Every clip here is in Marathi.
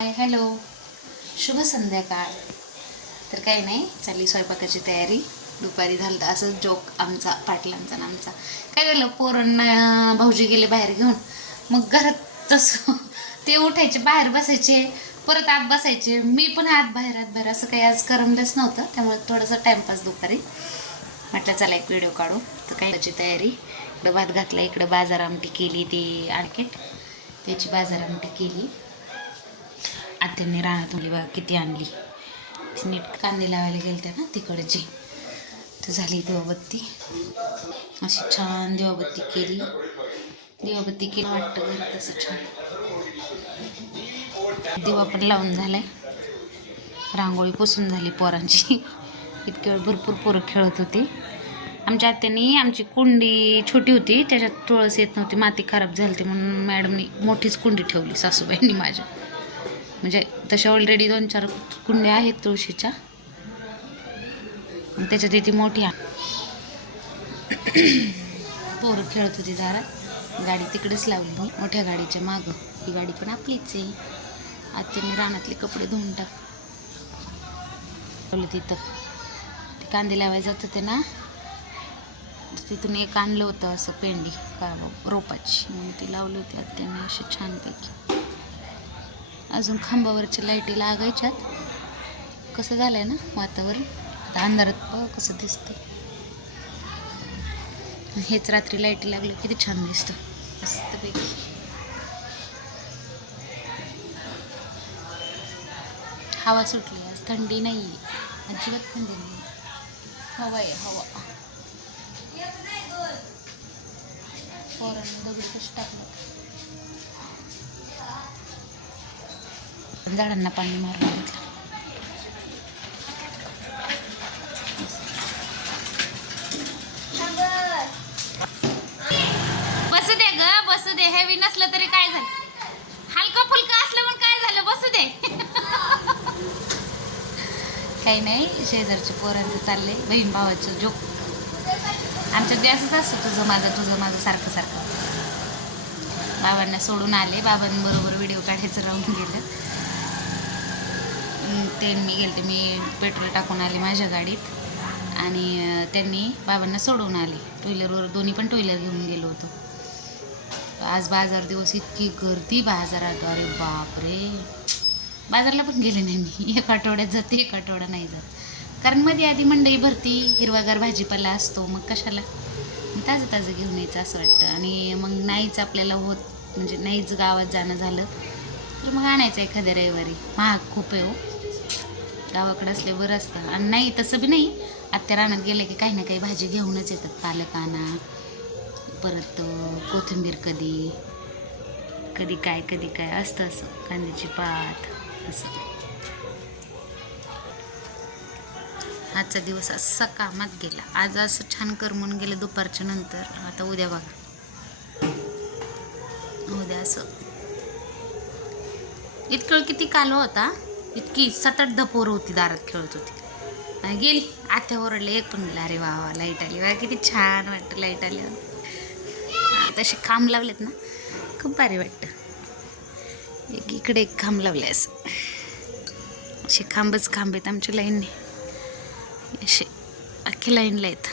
Hi hello. शुभ संध्याकाळ. तर काही नाही चालली स्वयंपाकाची तयारी. दुपारी झालं तर असं जोक आमचा पाटलांचा ना आमचा. काय झालं पोरांना भाऊजी गेले बाहेर घेऊन. मग घरात तसं ते उठायचे बाहेर बसायचे परत आत बसायचे. मी पण आत बाहेर आत बाहेर असं काही आज करमलंच नव्हतं. त्यामुळे थोडंसं टाईमपास दुपारी. म्हटलं चला एक व्हिडिओ काढू. तर काही त्याची तयारी. इकडं भात घातला इकडं बाजार आमटी केली ती आणखीट त्याची बाजार आमटी केली. आत्यांनी रानातून बघा किती आणली. नीट कांदे लावायला गेलते ना तिकडची. तर झाली दिवाबत्ती. अशी छान दिवाबत्ती केली. दिवाबत्ती केली वाटतं घरी तसं छान. दिवा पण लावून झालाय. रांगोळी पुसून झाली पोरांची. इतके वेळ भरपूर पोरं खेळत होती. आमच्या आत्यानी आमची कुंडी छोटी होती त्याच्यात तुळस येत नव्हती माती खराब झाली होती म्हणून मॅडमनी मोठीच कुंडी ठेवली सासूबाईंनी माझ्या. म्हणजे तशा ऑलरेडी दोन चार कुंड्या आहेत तुळशीच्या. आणि त्याच्यात ती मोठी आहे. पोरं खेळत होती दारात. गाडी तिकडेच लावली मी. मोठ्या गाडीच्या मागं. ही गाडी पण आपलीच आहे. आता मी रानातले कपडे धुवून टाक लावले तिथं. ते कांदे लावायला जात होते ना? तिथून एक आणलं होतं असं पेंडी का रोपाची. मग ती लावली होती. आत्याने अशी छानपैकी अजून खांबावरच्या लाईटी लागायच्यात. कसं झालंय ना वातावरण? आता अंधारात बघ कसं दिसतं हेच रात्री लाईटी लागली किती छान दिसतं. मस्तपैकी. हवा सुटली आज थंडी नाही आहे अजिबात थंडी नाही हवा आहे हवा. पोरांना दगड कष्ट झाडांना पाणी मारून घेतलं बसू दे ग बसू दे. हेवी नसलं तरी काय झालं? हलकं फुलकं असलं पण काय झालं? बसू दे. काही नाही शेजारचे पोरांचं चालले. बहीण भावाचं जोक आमच्या बी असंच असतं तुझं माझं तुझं माझं सारखं सारखं. बाबांना सोडून आले. बाबांबरोबर व्हिडिओ काढायचं राहून गेलं. त्यांनी गेले मी गेलते मी पेट्रोल टाकून आले माझ्या गाडीत. आणि त्यांनी बाबांना सोडून आले. टू व्हीलरवर दोन्ही पण टू व्हीलर घेऊन गेलो होतो. आज बाजार दिवस इतकी गर्दी बाजारात. अरे बापरे. बाजारला पण गेले नाही मी. एक आठवड्यात जाते एक आठवडा नाही जात. कारण मध्ये आधी मंडई भरती हिरवागार भाजीपाला असतो. मग कशाला? ताजं ताजं घेऊन यायचं असं वाटतं. आणि मग नाहीच आपल्याला होत म्हणजे नाहीच गावात जाणं झालं. तर मग आणायचं एखाद्या रविवारी. महाग खूप आहे हो. गावाकडे असले बरं असतं. आणि नाही तसं बी नाही. आत्या रानात गेलं की काही ना काही भाजी घेऊनच येतात पालक आणा परत कोथिंबीर कधी कधी काय कधी काय असतं असं. कांद्याची पात असं. आजचा दिवस असा कामात गेला. आज असं छान करमून गेलं दुपारच्या नंतर. आता उद्या बघा. उद्या असं. इतकं किती कालो होता? इतकी सात आठ पोरं होती दारात खेळत होती. गेली. आत्या ओरडले एक पण म्हणलं अरे वा वा लाइट आली. वा किती छान वाटतं लाइट आल्यावर तसे खांब लावलेत ना. खूप भारी वाटतं. एक इकडे एक खांब लावले असं. असे खांबच खांब आहेत आमच्या लाईनने असे अख्खी लाईनला आहेत.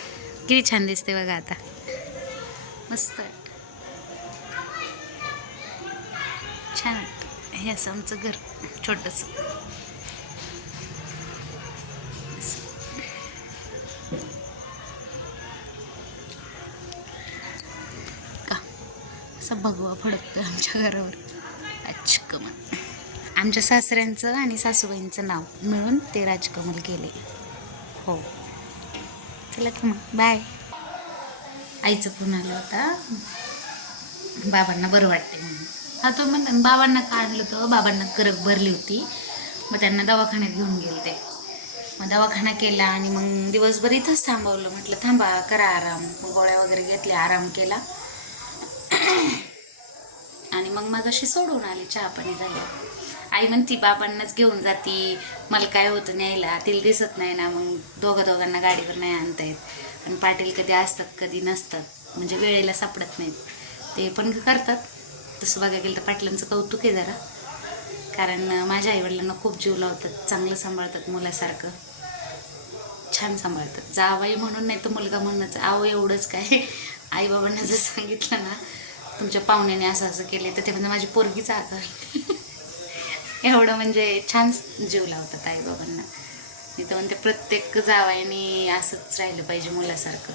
किती छान दिसते बघा आता. मस्त वाटतं छान वाटतं हे असं आमचं घर छोटंसं. का? असं भगवा फडकतो आमच्या घरावर. राजकमल. आमच्या सासऱ्यांचं आणि सासूबाईंचं नाव मिळून ते राजकमल केले हो. चला की मग. बाय. आईचं फोन आला होता. बाबांना बरं वाटते म्हणून. हा तो म्हणतात बाबांना काढलं होतं बाबांना करक भरली होती. मग त्यांना दवाखान्यात घेऊन गेले ते मग दवाखाना केला आणि मग दिवसभर इथंच थांबवलं. म्हटलं थांबा करा आराम. मग गोळ्या वगैरे घेतल्या आराम केला. आणि मग मग अशी सोडून आली चहा पाणी झाली. आई म्हणती बाबांनाच घेऊन जाती मला काय होतं न्यायला तिला दिसत नाही ना मग दोघं दोघांना गाडीवर नाही आणता येत. आणि पाटील कधी असतात कधी नसतात. म्हणजे वेळेला सापडत नाहीत. ते पण करतात. तसं बघायला गेलं तर पाटलांचं कौतुक आहे जरा. कारण माझ्या आईवडिलांना खूप जीव लावतात चांगलं सांभाळतात मुलासारखं. छान सांभाळतात. जावाई म्हणून नाही तर मुलगा म्हणूनच. आहो एवढंच काय. आईबाबांना जर सांगितलं ना तुमच्या पाहुण्याने असं असं केलं तर ते म्हणजे माझी पोरगीच आकार एवढं म्हणजे छान जीव लावतात आईबाबांना. मी तर म्हणते प्रत्येक जावाईने असंच राहिलं पाहिजे मुलासारखं.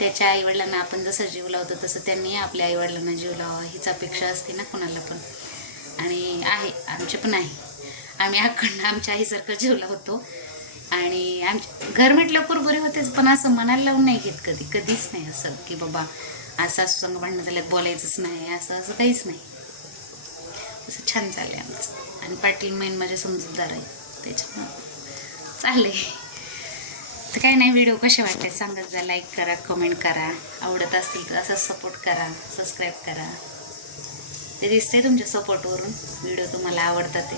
त्याच्या आईवडिलांना आपण जसं जीव लावतो तसं त्यांनी आपल्या आईवडिलांना जीव लावा हीच अपेक्षा असते ना कोणाला पण. आणि आहे आमचे पण आहे. आम्ही अखंड आमच्या आईसारखं जीव लावतो. आणि आमचे घर म्हटलं बरे होतेच पण असं मनाला लावून नाही घेत कधी कधीच नाही असं की बाबा असं असं संग भांडणं झाल्यात बोलायचंच नाही असं असं काहीच नाही. असं छान चाललंय आमचं. आणि पाटील मेन माझे समजूतदार आहे त्याच्यामुळं चाललंय. असं काही नाही व्हिडिओ कसे वाटते सांगत जा लाईक करा कमेंट करा. आवडत असतील तर असंच सपोर्ट करा सबस्क्राईब करा. ते दिसते तुमच्या सपोर्टवरून व्हिडिओ तुम्हाला आवडतात ते.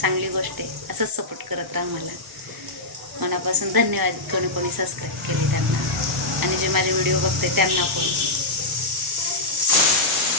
चांगली गोष्ट आहे असंच सपोर्ट करत राहा मला. मनापासून धन्यवाद कोणी कोणी सबस्क्राईब केले त्यांना. आणि जे माझे व्हिडिओ बघते त्यांना पण.